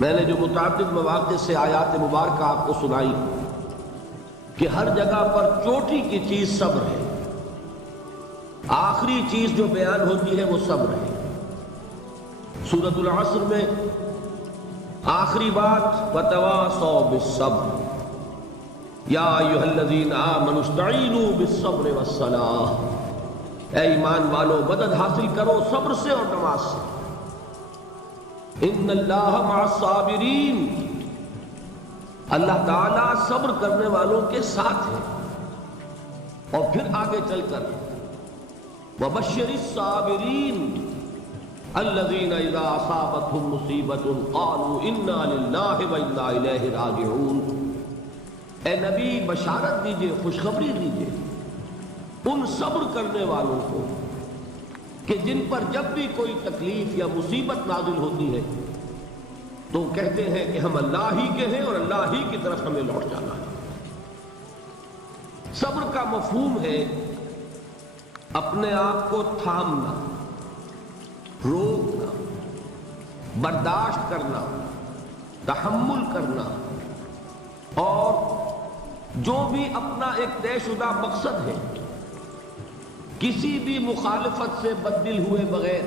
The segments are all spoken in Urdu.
میں نے جو متعدد مواقع سے آیات مبارکہ آپ کو سنائی کہ ہر جگہ پر چوٹی کی چیز صبر ہے، آخری چیز جو بیان ہوتی ہے وہ صبر ہے۔ سورۃ العصر میں آخری بات وَتَوَاصَوْا بِالصَّبْرِ یا ایھا الذین آمنوا استعینوا بالصبر والصلاۃ، اے ایمان والو مدد حاصل کرو صبر سے اور نماز سے۔ ان اللہ مع الصابرین، اللہ تعالیٰ صبر کرنے والوں کے ساتھ ہے۔ اور پھر آگے چل کر وبشر الصابرین الذین اذا اصابتهم مصیبۃ قالوا انا للہ وانا الیہ راجعون، اے نبی بشارت دیجئے، خوشخبری دیجئے ان صبر کرنے والوں کو کہ جن پر جب بھی کوئی تکلیف یا مصیبت نازل ہوتی ہے تو کہتے ہیں کہ ہم اللہ ہی کے ہیں اور اللہ ہی کی طرف ہمیں لوٹ جانا ہے۔ صبر کا مفہوم ہے اپنے آپ کو تھامنا، روکنا، برداشت کرنا، تحمل کرنا، اور جو بھی اپنا ایک طے شدہ مقصد ہے کسی بھی مخالفت سے بددل ہوئے بغیر،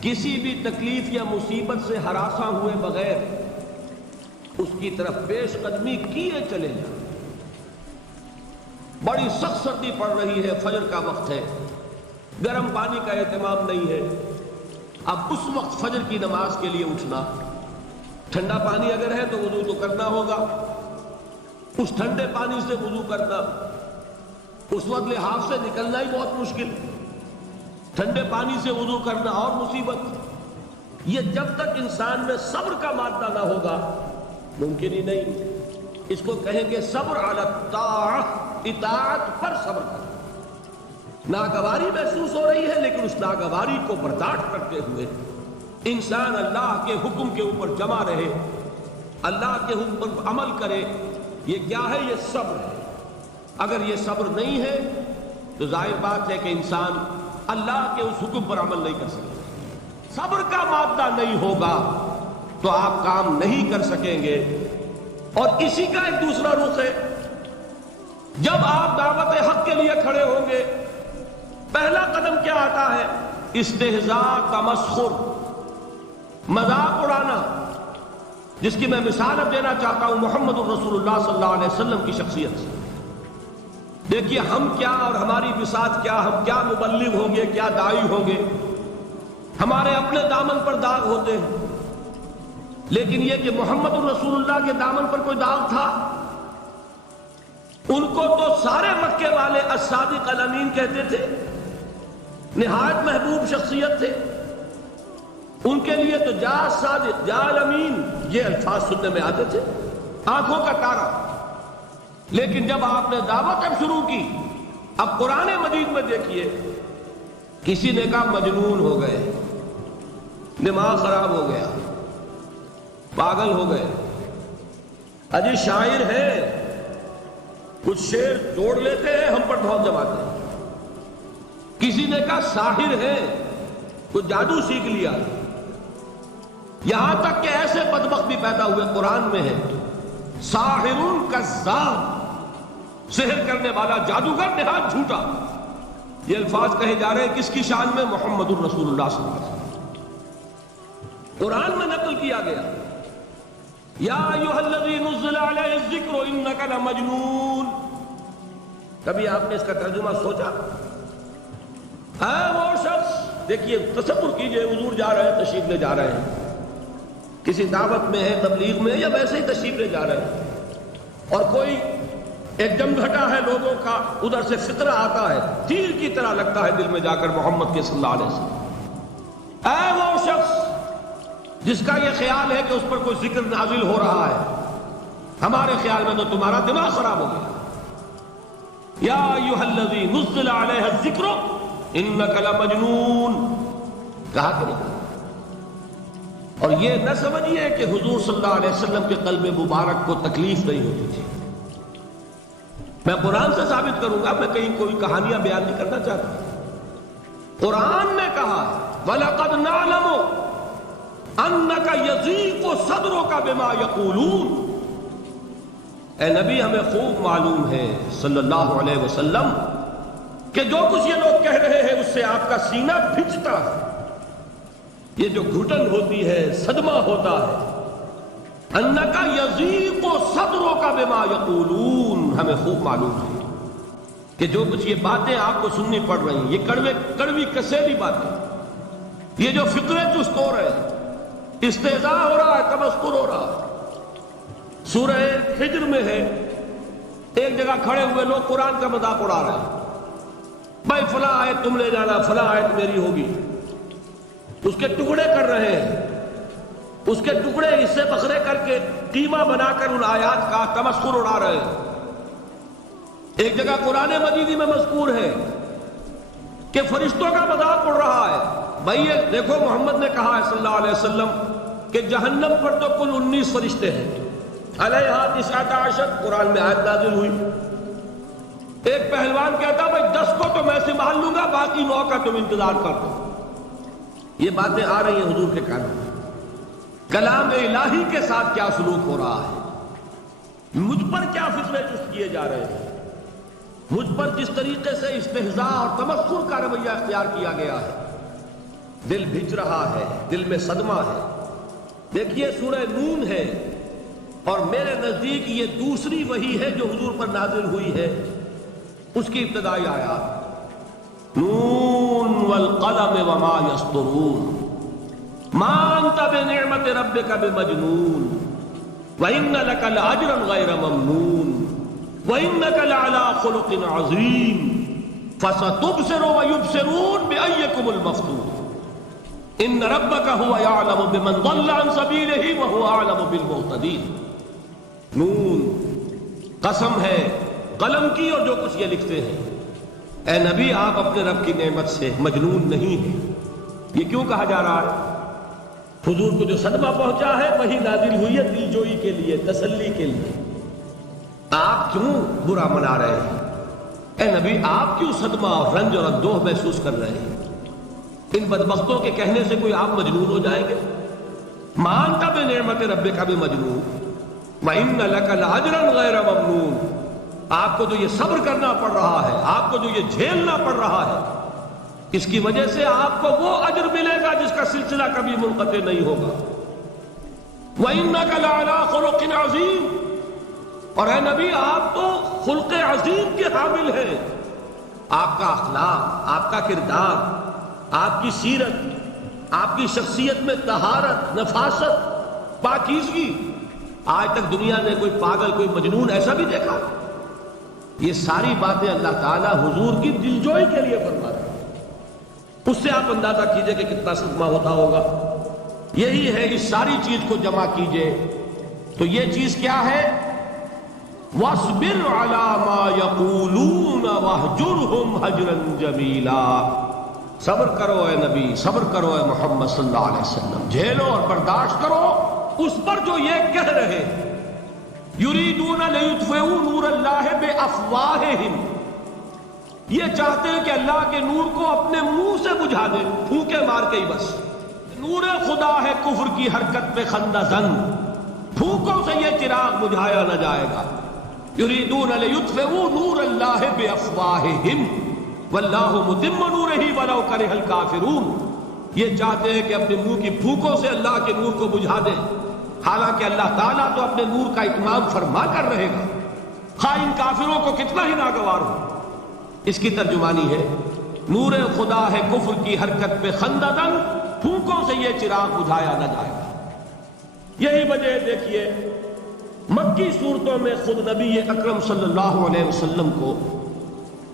کسی بھی تکلیف یا مصیبت سے ہراساں ہوئے بغیر اس کی طرف پیش قدمی کیے چلے جائیں۔ بڑی سخت سردی پڑ رہی ہے، فجر کا وقت ہے، گرم پانی کا اہتمام نہیں ہے، اب اس وقت فجر کی نماز کے لیے اٹھنا، ٹھنڈا پانی اگر ہے تو وضو تو کرنا ہوگا، اس ٹھنڈے پانی سے وضو کرنا، اس وقت لحاظ سے نکلنا ہی بہت مشکل، ٹھنڈے پانی سے وضو کرنا اور مصیبت۔ یہ جب تک انسان میں صبر کا مادہ نہ ہوگا ممکن ہی نہیں۔ اس کو کہیں گے صبر علی الطاعہ، اطاعت پر صبر کرنا۔ ناگواری محسوس ہو رہی ہے لیکن اس ناگواری کو برداشت کرتے ہوئے انسان اللہ کے حکم کے اوپر جمع رہے، اللہ کے حکم پر عمل کرے۔ یہ کیا ہے؟ یہ صبر ہے۔ اگر یہ صبر نہیں ہے تو ظاہر بات ہے کہ انسان اللہ کے اس حکم پر عمل نہیں کر سکے۔ صبر کا مادہ نہیں ہوگا تو آپ کام نہیں کر سکیں گے۔ اور اسی کا ایک دوسرا رخ ہے، جب آپ دعوت حق کے لیے کھڑے ہوں گے پہلا قدم کیا آتا ہے؟ استہزاء، تمسخر، مذاق اڑانا، جس کی میں مثال اب دینا چاہتا ہوں محمد الرسول اللہ صلی اللہ علیہ وسلم کی شخصیت سے۔ دیکھیے ہم کیا اور ہماری بساط کیا، ہم کیا مبلغ ہوں گے، کیا داعی ہوں گے، ہمارے اپنے دامن پر داغ ہوتے ہیں، لیکن یہ کہ محمد الرسول اللہ کے دامن پر کوئی داغ تھا؟ ان کو تو سارے مکے والے الصادق الامین کہتے تھے، نہایت محبوب شخصیت تھے، ان کے لیے تو جا صادق، جا الامین، یہ الفاظ سننے میں آتے تھے، آنکھوں کا تارا۔ لیکن جب آپ نے دعوت اب شروع کی، اب قرآن مجید میں دیکھیے کسی نے کہا مجنون ہو گئے، دماغ خراب ہو گیا، پاگل ہو گئے، اجی شاعر ہے، کچھ شعر جوڑ لیتے ہیں ہم پر بہت جماتے ہیں۔ کسی نے کہا ساحر ہے، کچھ جادو سیکھ لیا، یہاں تک کہ ایسے بدبخت بھی پیدا ہوئے، قرآن میں ہے ساحر کذاب، سحر کرنے والا جادوگر نہایت جھوٹا۔ یہ الفاظ کہے جا رہے ہیں کس کی شان میں؟ محمد الرسول اللہ صلی اللہ علیہ وسلم۔ قرآن میں نقل کیا گیا یا ایھا الذی نزل علیہ الذکر انک لمجنون۔ کبھی آپ نے اس کا ترجمہ سوچا؟ وہ شخص، دیکھیے تصور کیجئے حضور جا رہے ہیں، تشریف لے جا رہے ہیں، کسی دعوت میں ہے، تبلیغ میں، یا ویسے ہی تشریف لے جا رہے ہیں، اور کوئی ایک جمگھٹا ہے لوگوں کا، ادھر سے فطرہ آتا ہے، تیر کی طرح لگتا ہے دل میں جا کر محمد کے صلی اللہ علیہ وسلم۔ اے وہ شخص جس کا یہ خیال ہے کہ اس پر کوئی ذکر نازل ہو رہا ہے، ہمارے خیال میں تو تمہارا دماغ خراب ہو گیا۔ یا ایھا الذی نزل علیہ الذکر انک لمجنون، کہا کہ نہیں؟ اور یہ نہ سمجھیے کہ حضور صلی اللہ علیہ وسلم کے قلب مبارک کو تکلیف نہیں ہوتی تھی۔ میں قرآن سے ثابت کروں گا، میں کہیں کوئی کہانیاں بیان نہیں کرنا چاہتا۔ قرآن نے کہا وَلَقَدْ نَعْلَمُ انک یضیق صدرک بما یقولون، اے نبی ہمیں خوب معلوم ہے صلی اللہ علیہ وسلم کہ جو کچھ یہ لوگ کہہ رہے ہیں اس سے آپ کا سینہ بھجتا ہے، یہ جو گھٹن ہوتی ہے، صدمہ ہوتا ہے۔ انک یضیق صدرک بما یقولون، ہمیں خوب معلوم ہے کہ جو کچھ یہ باتیں آپ کو سننی پڑ رہی ہیں، یہ کڑوی کسیلی باتیں، یہ جو فقرے چست ہو رہے ہیں، استہزاء ہو رہا ہے، تمسخر ہو رہا ہے۔ سورہ ہجر میں ہے، ایک جگہ کھڑے ہوئے لوگ قرآن کا مذاق اڑا رہے ہیں، بھائی فلاں آیت تم لے جانا، فلاں آیت میری ہوگی، اس کے ٹکڑے کر رہے ہیں، اس کے ٹکڑے حصے بکھرے کر کے قیمہ بنا کر ان آیات کا تمسخر اڑا رہے ہیں۔ ایک جگہ قرآن مجید میں مذکور ہے کہ فرشتوں کا مذاق اڑ رہا ہے، بھائی یہ دیکھو محمد نے کہا ہے صلی اللہ علیہ وسلم کہ جہنم پر تو کل 19 فرشتے ہیں، علیہا 19 قرآن میں آیت نازل ہوئی۔ ایک پہلوان کہتا بھائی 10 کو تو میں سنبھال لوں گا، باقی 9 کا تم انتظار کر دو۔ یہ باتیں آ رہی ہیں حضور کے کانوں میں، کلام الہی کے ساتھ کیا سلوک ہو رہا ہے، مجھ پر کیا فطرے چست کیے جا رہے ہیں، مجھ پر جس طریقے سے استہزاء اور تمسخر کا رویہ اختیار کیا گیا ہے، دل بھج رہا ہے، دل میں صدمہ ہے۔ دیکھیے سورہ نون ہے، اور میرے نزدیک یہ دوسری وحی ہے جو حضور پر نازل ہوئی ہے، اس کی ابتدائی آیات، نون والقلم وما یسطرون ما انت بنعمت ربک بمجنون وان لک لاجرا غیر ممنون وانک لعلی خلق عظیم فستبصر ویبصرون بأیکم المفتون ان ربک هو یعلم بمن ضل عن سبیلہ وهو اعلم بالمہتدین۔ نون، قسم ہے قلم کی اور جو کچھ یہ لکھتے ہیں۔ اے نبی آپ اپنے رب کی نعمت سے مجنون نہیں ہیں۔ یہ کیوں کہا جا رہا ہے؟ حضور کو جو صدمہ پہنچا ہے وہی نازل ہوئی ہے دل جوئی کے لیے، تسلی کے لیے۔ آپ کیوں برا منا رہے ہیں؟ اے نبی آپ کیوں صدمہ اور رنج اور اندوہ محسوس کر رہے ہیں؟ ان بدبختوں کے کہنے سے کوئی آپ مجنون ہو جائیں گے؟ ما انت بنعمت ربک بمجنون وَإِنَّ لَكَ لَأَجْرًا غَيْرَ مَمْنُونَ، آپ کو جو یہ صبر کرنا پڑ رہا ہے، آپ کو جو یہ جھیلنا پڑ رہا ہے، اس کی وجہ سے آپ کو وہ اجر ملے گا جس کا سلسلہ کبھی منقطع نہیں ہوگا۔ وَإِنَّكَ لَعَلَىٰ خُلُقٍ عَظِيمٍ، اور اے نبی آپ تو خلق عظیم کے حامل ہیں۔ آپ کا اخلاق، آپ کا کردار، آپ کی سیرت، آپ کی شخصیت میں طہارت، نفاست، پاکیزگی، آج تک دنیا نے کوئی پاگل، کوئی مجنون ایسا بھی دیکھا؟ یہ ساری باتیں اللہ تعالیٰ حضور کی دلجوئی کے لیے فرماتے ہیں۔ اس سے آپ اندازہ کیجئے کہ کتنا صدمہ ہوتا ہوگا۔ یہی ہے، اس ساری چیز کو جمع کیجئے تو یہ چیز کیا ہے؟ وَاصْبِرْ عَلَىٰ مَا يَقُولُونَ وَاهْجُرْهُمْ هَجْرًا جَمِيلًا، صبر کرو اے نبی، صبر کرو اے محمد صلی اللہ علیہ وسلم، جھیلو اور برداشت کرو اس پر جو یہ کہہ رہے ہیں۔ یریدون لیطفئوا نور اللہ بافواہہم، یہ چاہتے ہیں کہ اللہ کے نور کو اپنے منہ سے بجھا دیں، پھونکے مار کے ہی بس۔ نور خدا ہے کفر کی حرکت پہ خندہ زن، پھونکوں سے یہ چراغ بجھایا نہ جائے گا۔ یریدون لیطفئوا نور اللہ بافواہہم واللہ متم نورہ ولو کرہ الکافرون، یہ چاہتے ہیں کہ اپنے منہ کی پھونکوں سے اللہ کے نور کو بجھا دیں، حالانکہ اللہ تعالیٰ تو اپنے نور کا اتمام فرما کر رہے گا، خواہ ان کافروں کو کتنا ہی ناگوار ہو۔ اس کی ترجمانی ہے نور خدا ہے کفر کی حرکت پہ خنددن، پھونکوں سے یہ چراغ بجھایا نہ جائے گا۔ یہی وجہ دیکھیے مکی صورتوں میں خود نبی اکرم صلی اللہ علیہ وسلم کو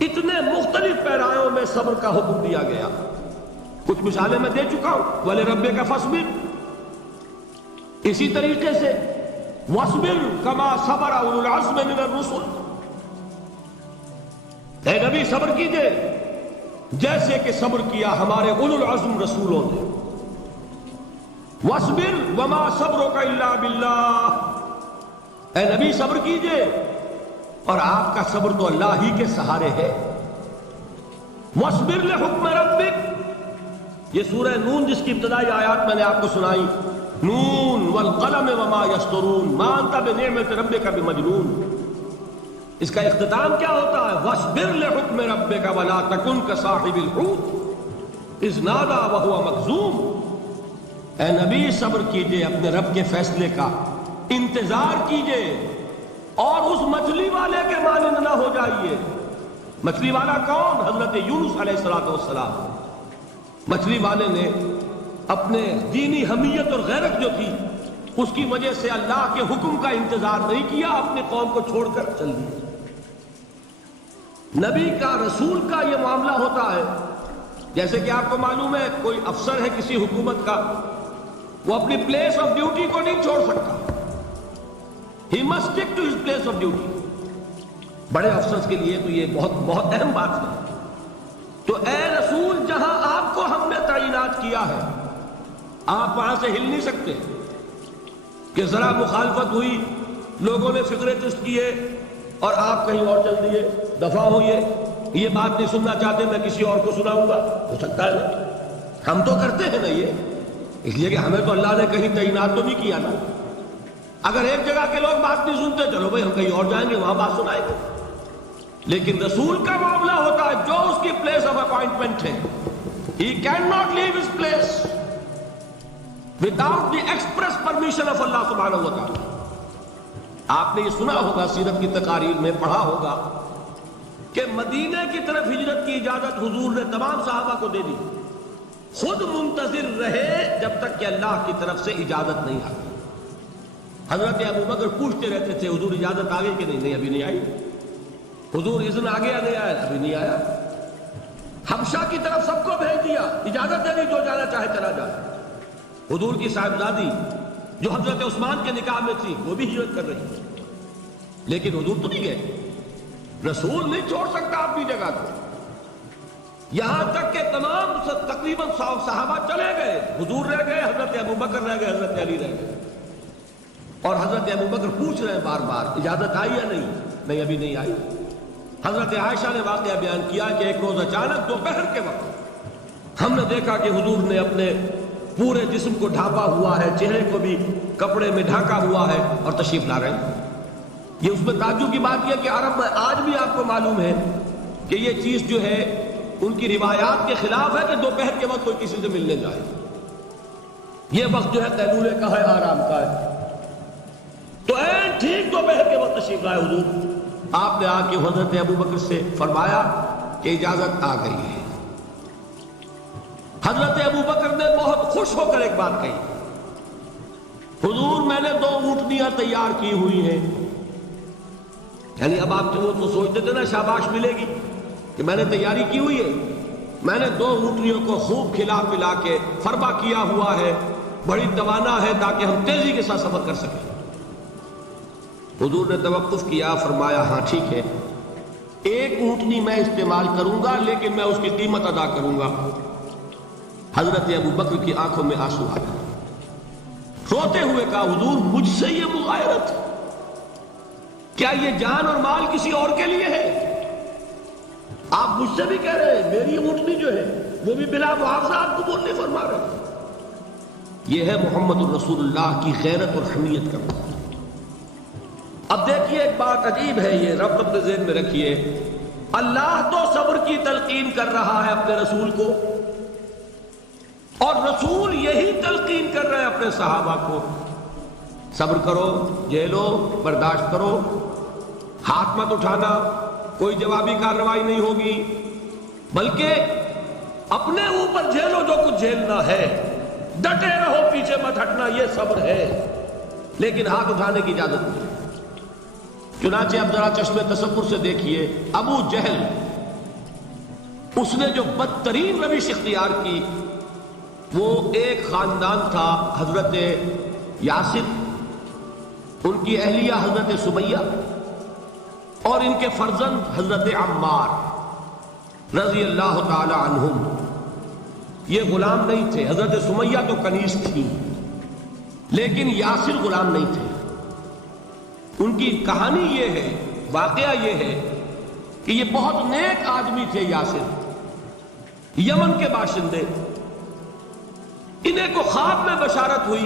اتنے مختلف پیرایوں میں صبر کا حکم دیا گیا۔ کچھ مثالیں میں دے چکا ہوں، وَلِرَبِّكَ فَاصْبِرْ، اسی طریقے سے وَاصْبِرْ كَمَا صَبَرَ أُولُو الْعَزْمِ مِنَ الرُّسُلِ، اے نبی صبر کیجئے جیسے کہ صبر کیا ہمارے اولو العزم رسولوں نے۔ وَاصْبِرْ وَمَا صَبْرُكَ إِلَّا بِاللَّهِ، اے نبی صبر کیجئے اور آپ کا صبر تو اللہ ہی کے سہارے ہے۔ وَاصْبِرْ لِحُكْمِ رَبِّكَ، یہ سورہ نون جس کی ابتدائی آیات میں نے آپ کو سنائی، نون والقلم وما یسطرون ما انت بنعمت ربک بمجنون. اس کا اختتام کیا ہوتا ہے؟ وَاصْبِرْ لِحُکْمِ رَبِّكَ وَلَا تَكُنْ كَصَاحِبِ الْحُوتِ اذ نَادَىٰ وَهُوَ مَكْظُومٌ. اے نبی صبر کیجئے اپنے رب کے فیصلے کا، انتظار کیجئے اور اس مچھلی والے کے مانند نہ ہو جائیے. مچھلی والا کون؟ حضرت یونس علیہ السلام. مچھلی والے نے اپنے دینی حمیت اور غیرت جو تھی اس کی وجہ سے اللہ کے حکم کا انتظار نہیں کیا، اپنی قوم کو چھوڑ کر چل دیا. نبی کا، رسول کا یہ معاملہ ہوتا ہے. جیسے کہ آپ کو معلوم ہے کوئی افسر ہے کسی حکومت کا، وہ اپنی پلیس آف ڈیوٹی کو نہیں چھوڑ سکتا. He must stick to his place of duty. بڑے افسر کے لیے تو یہ بہت اہم بات ہے. تو اے رسول، جہاں آپ کو ہم نے تعینات کیا ہے آپ وہاں سے ہل نہیں سکتے. کہ ذرا مخالفت ہوئی، لوگوں نے فکرے چست کیے اور آپ کہیں اور چل دیے، دفع ہوئیے، یہ بات نہیں سننا چاہتے میں کسی اور کو سناؤں گا. ہو سکتا ہے نا، ہم تو کرتے ہیں نا یہ، اس لیے کہ ہمیں تو اللہ نے کہیں تعینات تو نہیں کیا نا. اگر ایک جگہ کے لوگ بات نہیں سنتے، چلو بھائی ہم کہیں اور جائیں گے وہاں بات سنائیں گے. لیکن رسول کا معاملہ ہوتا ہے جو اس کی پلیس آف اپائنٹمنٹ ہے. He cannot leave his place without the express permission of Allah subhanahu wa ta'ala. آپ نے یہ سنا ہوگا، سیرت کی تقاریر میں پڑھا ہوگا کہ مدینہ کی طرف ہجرت کی اجازت حضور نے تمام صحابہ کو دے دی. خود منتظر رہے جب تک کہ اللہ کی طرف سے اجازت نہیں آتی. حضرت ابو بکر پوچھتے رہتے تھے حضور اجازت آ گئی کہ نہیں؟ ابھی نہیں آئی. حضور اذن آ گیا؟ نہیں آیا. ابھی نہیں آیا. حبشہ کی طرف سب کو بھیج دیا، اجازت دے دی جو جانا چاہے چلا جائے. حضور کی صاحبزادی جو حضرت عثمان کے نکاح میں تھی وہ بھی ہجرت کر رہی تھی، لیکن حضور تو نہیں گئے. رسول نہیں چھوڑ سکتا اپنی جگہ کو. یہاں تک کہ تمام تقریباً 100 صحابہ چلے گئے، حضور رہ گئے، حضرت ابو بکر رہ گئے، حضرت علی رہ گئے. اور حضرت ابو بکر پوچھ رہے ہیں بار بار اجازت آئی یا نہیں؟ نہیں ابھی نہیں آئی. حضرت عائشہ نے واقعہ بیان کیا کہ ایک روز اچانک دوپہر کے وقت ہم نے دیکھا کہ حضور نے اپنے پورے جسم کو ڈھانپا ہوا ہے، چہرے کو بھی کپڑے میں ڈھانکا ہوا ہے اور تشریف لا رہے ہیں. یہ اس میں تعجب کی بات یہ کہ عرب میں آج بھی آپ کو معلوم ہے کہ یہ چیز جو ہے ان کی روایات کے خلاف ہے کہ دوپہر کے وقت کوئی کسی سے ملنے جائے. یہ وقت جو ہے قیلولے کا ہے، آرام کا ہے. تو ٹھیک دوپہر کے وقت تشریف لائے حضور. آپ نے آ کے حضرت ابو بکر سے فرمایا کہ اجازت آ گئی ہے. حضرت ابو بکر نے بہت خوش ہو کر ایک بات کہی، حضور میں نے 2 اونٹنیاں تیار کی ہوئی ہیں. یعنی اب آپ وہ تو سوچتے تھے نا شاباش ملے گی کہ میں نے تیاری کی ہوئی ہے. میں نے 2 اونٹنیوں کو خوب کھلا پلا کے فربا کیا ہوا ہے، بڑی توانا ہے تاکہ ہم تیزی کے ساتھ سفر کر سکیں. حضور نے توقف کیا، فرمایا ہاں ٹھیک ہے، 1 اونٹنی میں استعمال کروں گا لیکن میں اس کی قیمت ادا کروں گا. حضرت ابو بکر کی آنکھوں میں آنسو آ گئے. روتے ہوئے کہا حضور مجھ سے یہ مغایرت، کیا یہ جان اور مال کسی اور کے لیے ہے؟ آپ مجھ سے بھی کہہ رہے ہیں، میری اونٹنی جو ہے وہ بھی بلا معاوضہ آپ کو بولنے فرما رہے ہیں. یہ ہے محمد الرسول اللہ کی غیرت اور حمیت کا. اب دیکھیے ایک بات عجیب ہے، یہ رب اپنے ذہن میں رکھیے. اللہ تو صبر کی تلقین کر رہا ہے اپنے رسول کو، اور رسول یہی تلقین کر رہے ہیں اپنے صحابہ کو. صبر کرو، جھیلو، برداشت کرو، ہاتھ مت اٹھانا، کوئی جوابی کارروائی نہیں ہوگی، بلکہ اپنے اوپر جھیلو جو کچھ جھیلنا ہے، ڈٹے رہو، پیچھے مت ہٹنا، یہ صبر ہے. لیکن ہاتھ اٹھانے کی اجازت نہیں. چنانچہ اب ذرا چشم تصور سے دیکھیے، ابو جہل اس نے جو بدترین روش اختیار کی، وہ ایک خاندان تھا حضرت یاسر، ان کی اہلیہ حضرت سمیہ اور ان کے فرزند حضرت عمار رضی اللہ تعالی عنہم. یہ غلام نہیں تھے. حضرت سمیہ تو کنیز تھی لیکن یاسر غلام نہیں تھے. ان کی کہانی یہ ہے، واقعہ یہ ہے کہ یہ بہت نیک آدمی تھے. یاسر یمن کے باشندے، انہیں کو خواب میں بشارت ہوئی